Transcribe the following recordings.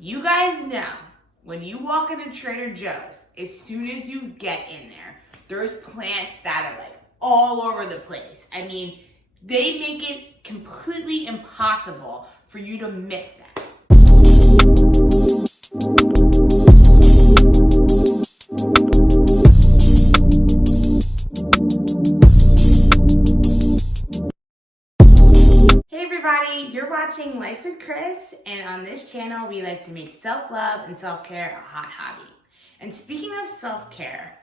You guys know, when you walk into Trader Joe's, as soon as you get in there, there's plants that are like all over the place. I mean, they make it completely impossible for you to miss them. Hey everybody, you're watching Life with Chris, and on this channel we like to make self-love and self-care a hot hobby. And speaking of self-care,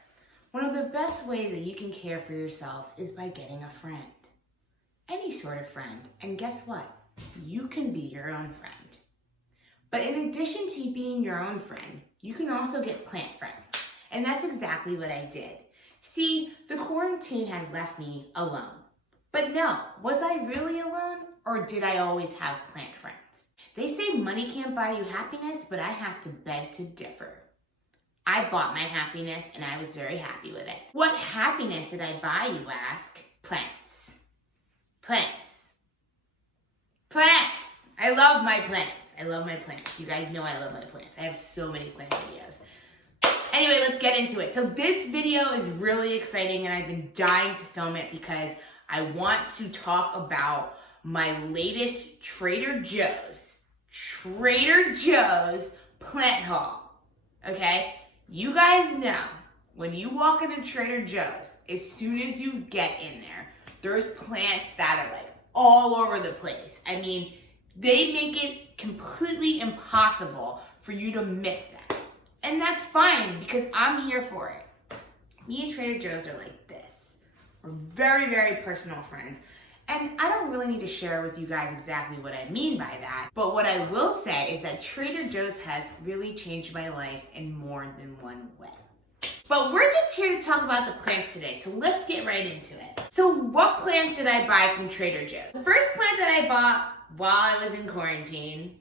one of the best ways that you can care for yourself is by getting a friend. Any sort of friend. And guess what? You can be your own friend. But in addition to being your own friend, you can also get plant friends. And that's exactly what I did. See, the quarantine has left me alone. But no, was I really alone? Or did I always have plant friends? They say money can't buy you happiness, but I have to beg to differ. I bought my happiness and I was very happy with it. What happiness did I buy, you ask? Plants. Plants. Plants! I love my plants. I love my plants. You guys know I love my plants. I have so many plant videos. Anyway, let's get into it. So this video is really exciting and I've been dying to film it because I want to talk about my latest Trader Joe's plant haul, okay? You guys know, when you walk into Trader Joe's, as soon as you get in there, there's plants that are like all over the place. I mean, they make it completely impossible for you to miss them. And that's fine because I'm here for it. Me and Trader Joe's are like this. We're very, very personal friends. And I don't really need to share with you guys exactly what I mean by that. But what I will say is that Trader Joe's has really changed my life in more than one way. But we're just here to talk about the plants today, so let's get right into it. So what plants did I buy from Trader Joe's? The first plant that I bought while I was in quarantine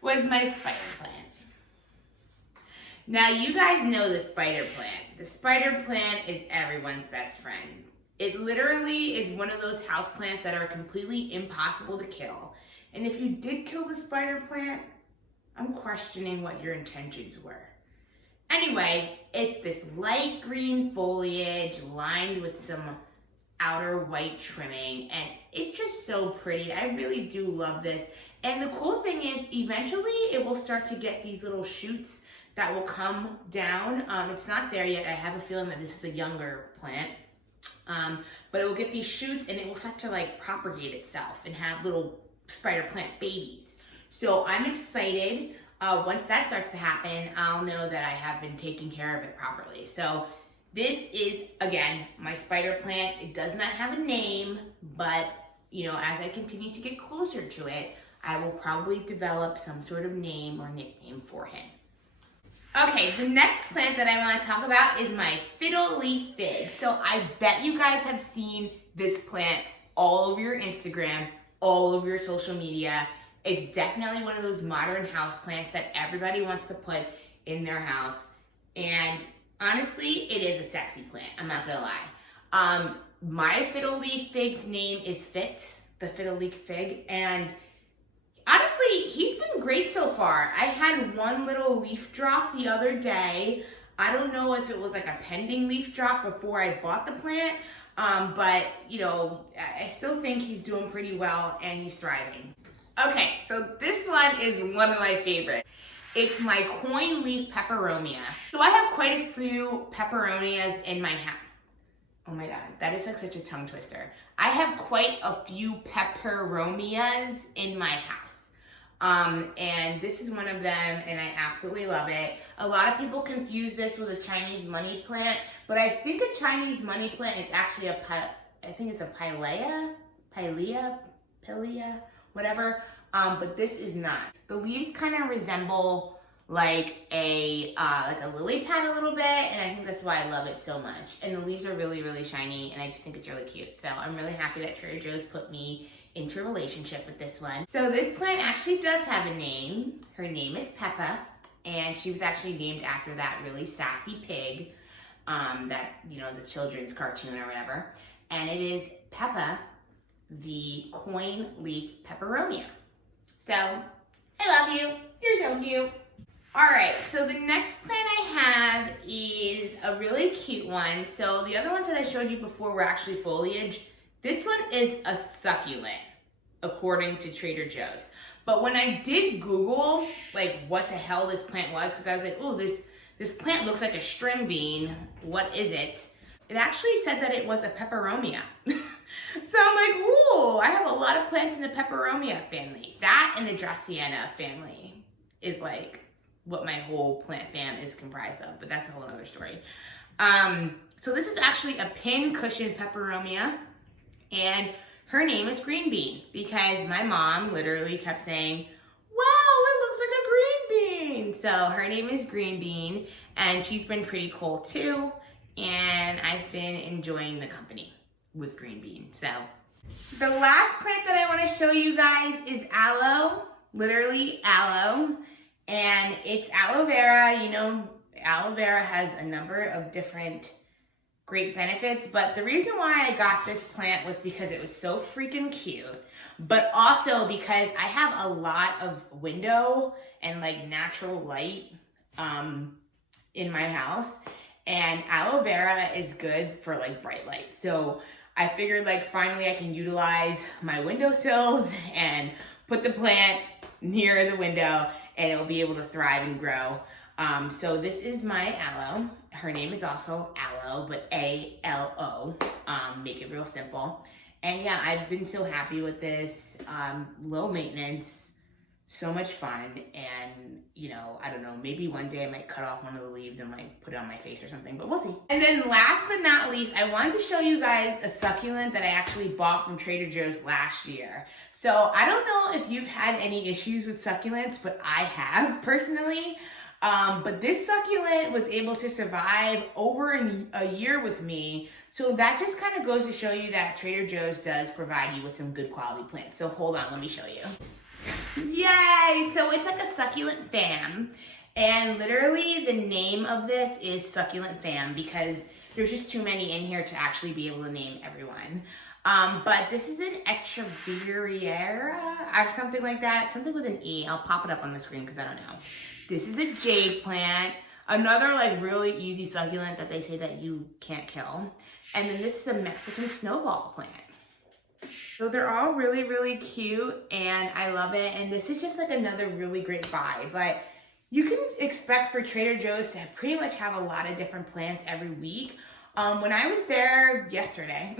was my spider plant. Now you guys know the spider plant. The spider plant is everyone's best friend. It literally is one of those houseplants that are completely impossible to kill. And if you did kill the spider plant, I'm questioning what your intentions were. Anyway, it's this light green foliage lined with some outer white trimming, and it's just so pretty. I really do love this. And the cool thing is, eventually it will start to get these little shoots that will come down. It's not there yet. I have a feeling that this is a younger plant. But it will get these shoots and it will start to like propagate itself and have little spider plant babies. So I'm excited. Once that starts to happen, I'll know that I have been taking care of it properly. So this is, again, my spider plant. It does not have a name, but you know, as I continue to get closer to it, I will probably develop some sort of name or nickname for him. Okay, the next plant that I want to talk about is my Fiddle Leaf Fig. So I bet you guys have seen this plant all over your Instagram, all over your social media. It's definitely one of those modern house plants that everybody wants to put in their house. And honestly, it is a sexy plant, I'm not gonna lie. My Fiddle Leaf Fig's name is Fitz, the Fiddle Leaf Fig, and honestly, he's been great so far. I had one little leaf drop the other day. I don't know if it was like a pending leaf drop before I bought the plant, but you know, I still think he's doing pretty well and he's thriving. Okay, so this one is one of my favorites. It's my coin leaf peperomia. So I have quite a few peperomias in my house. Oh my God, that is like such a tongue twister. I have quite a few peperomias in my house. And this is one of them and I absolutely love it. A lot of people confuse this with a Chinese money plant, but I think a Chinese money plant is actually I think it's a pilea, whatever. But this is not. The leaves kind of resemble like a lily pad a little bit, and I think that's why I love it so much. And the leaves are really, really shiny, and I just think it's really cute. So I'm really happy that Trader Joe's put me into a relationship with this one. So this plant actually does have a name. Her name is Peppa, and she was actually named after that really sassy pig that, you know, is a children's cartoon or whatever. And it is Peppa, the coin leaf peperomia. So I love you. You're so cute. All right, so the next plant I have is a really cute one. So the other ones that I showed you before were actually foliage. This one is a succulent, according to Trader Joe's. But when I did Google, like, what the hell this plant was, because I was like, oh, this plant looks like a string bean. What is it? It actually said that it was a Peperomia. So I'm like, ooh, I have a lot of plants in the Peperomia family. That and the Dracaena family is like what my whole plant fam is comprised of, but that's a whole other story. So this is actually a pin cushion peperomia, and her name is Green Bean because my mom literally kept saying, wow, it looks like a green bean. So her name is Green Bean, and she's been pretty cool too, and I've been enjoying the company with Green Bean. So the last plant that I want to show you guys is aloe, literally aloe. And it's aloe vera. You know, aloe vera has a number of different great benefits, but the reason why I got this plant was because it was so freaking cute, but also because I have a lot of window and like natural light in my house, and aloe vera is good for like bright light. So I figured like finally I can utilize my windowsills and put the plant near the window and it'll be able to thrive and grow. So this is my aloe. Her name is also Aloe, but A-L-O. Make it real simple. And yeah, I've been so happy with this. Low maintenance, so much fun. And you know, I don't know, maybe one day I might cut off one of the leaves and like put it on my face or something, but we'll see. And then last but not least, I wanted to show you guys a succulent that I actually bought from Trader Joe's last year. So I don't know if you've had any issues with succulents, but I have personally. But this succulent was able to survive over a year with me. So that just kind of goes to show you that Trader Joe's does provide you with some good quality plants. So hold on, let me show you. Yay! So it's like a succulent fam. And literally the name of this is succulent fam because there's just too many in here to actually be able to name everyone. But this is an Echeveria or something like that. Something with an E. I'll pop it up on the screen because I don't know. This is a jade plant. Another like really easy succulent that they say that you can't kill. And then this is a Mexican snowball plant. So they're all really, really cute and I love it. And this is just like another really great buy. But you can expect for Trader Joe's to pretty much have a lot of different plants every week. When I was there yesterday,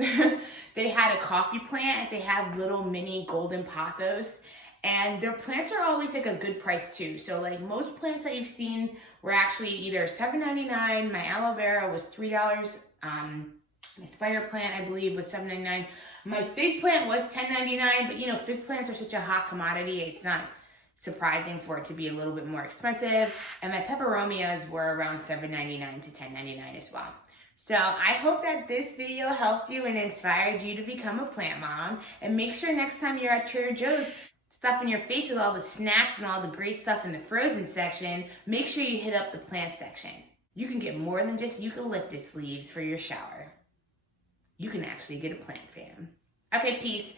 they had a coffee plant. They have little mini golden pothos. And their plants are always like a good price too. So like most plants that you've seen were actually either $7.99. My aloe vera was $3. My spider plant, I believe, was $7.99. My fig plant was $10.99. But you know, fig plants are such a hot commodity. It's not surprising for it to be a little bit more expensive. And my peperomias were around $7.99 to $10.99 as well. So I hope that this video helped you and inspired you to become a plant mom. And make sure next time you're at Trader Joe's, stuffing your face with all the snacks and all the great stuff in the frozen section, make sure you hit up the plant section. You can get more than just eucalyptus leaves for your shower. You can actually get a plant fam. Okay, peace.